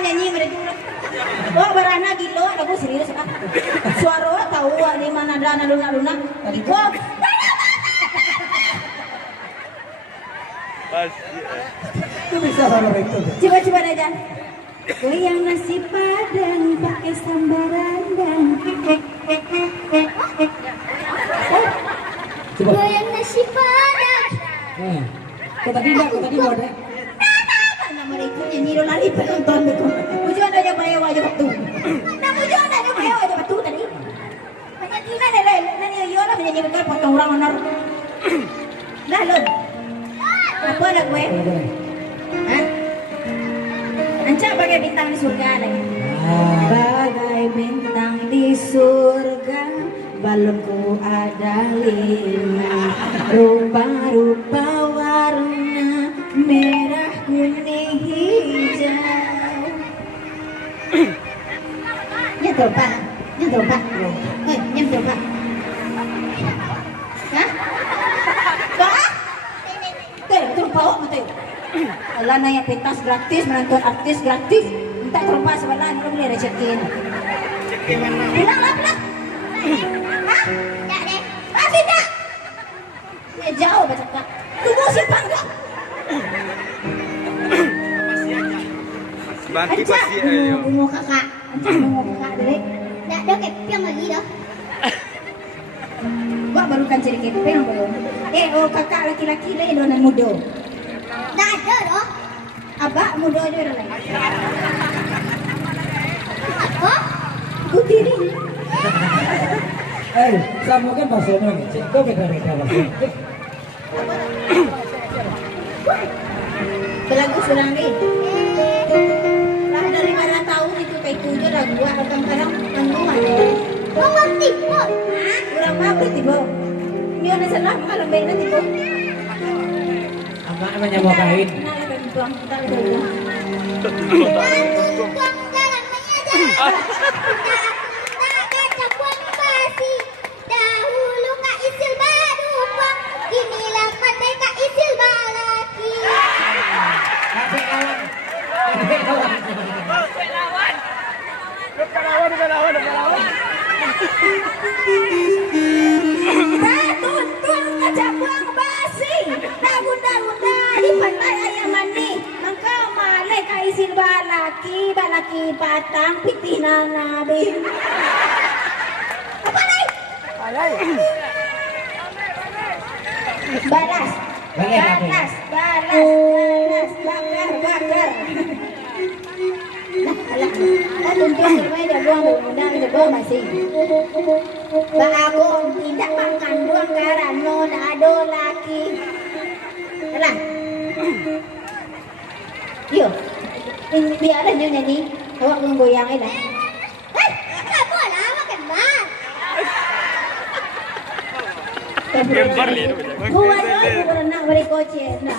nyanyi mereka. Wah barana gilo, aku serius ah. Suara tahu di mana ada luna-luna. Iko. Itu bisa kalau itu. Coba aja. Goyang nasi padang pakai sambal rendang. Coba. Goyang nasi padang. Kau tadi mau deh. Nama mereka nyanyi lo lari penonton betul. Tujuan aja bayar wajah batu. Nah tujuan aja bayar wajah batu tadi. Banyak kina nele, nani yo lah menyanyi betul potong orang honor. Dah lo. Apa nak gue? Hah? Ancak bagai bintang di surga lagi. Bagai bintang di surga, balonku ada 5. Rupa-rupa warna merah, kuning, hijau. Nyentuh pak. Nyentuh pak. Hah? Pak? Tuh, bawa betul. Alah naya pentas gratis, menonton artis gratis. Minta terumpa sebelah, belum boleh recekin. Bilang. Hah? Tak deh. Masih tak? Ya jauh baca tak. Tunggu simpang tak? Bantu pasti ayo. Bungo kakak. Bungo kakak deh. Tak ada keping lagi dah. Gua baru kan cari keping belum. Kakak laki-laki deh donan muda. Tak ada doh. Abak muda aja dah lagi. Apa? Kutiri. Sama kan bahasanya ngecek. Kau beda-beda bahasanya. Belagu surang ni. Lah dari mana tahu itu kayak tujuh dah gua kadang-kadang anu ada. Ngomong tipu. Hah? Kurang apa tipu? Ini ada salah malam baik tipu. Apa namanya mau kain? Nah, lebih tuang kita lebih. Tuang jangan menyajar. Dahulu Kak Isil baru bang, inilah pandai Kak Isil balaki. Lawan. Batun tuang kecabang basi, daun-daun di pantai ayam mani. Engkau malai Kak Isil balaki patang pitina nabi. Apa nih? Balas, bakar. Lah tunjuk semuanya dia buang undang dia buang masih. Bang aku tidak makan buang karena ada laki. Lah. Yo. Ini biar ada nyanyi. Awak goyang ini dah. Kamu lah makan mat. Gambar ni. Buat apa berenang beri kocek. Nah.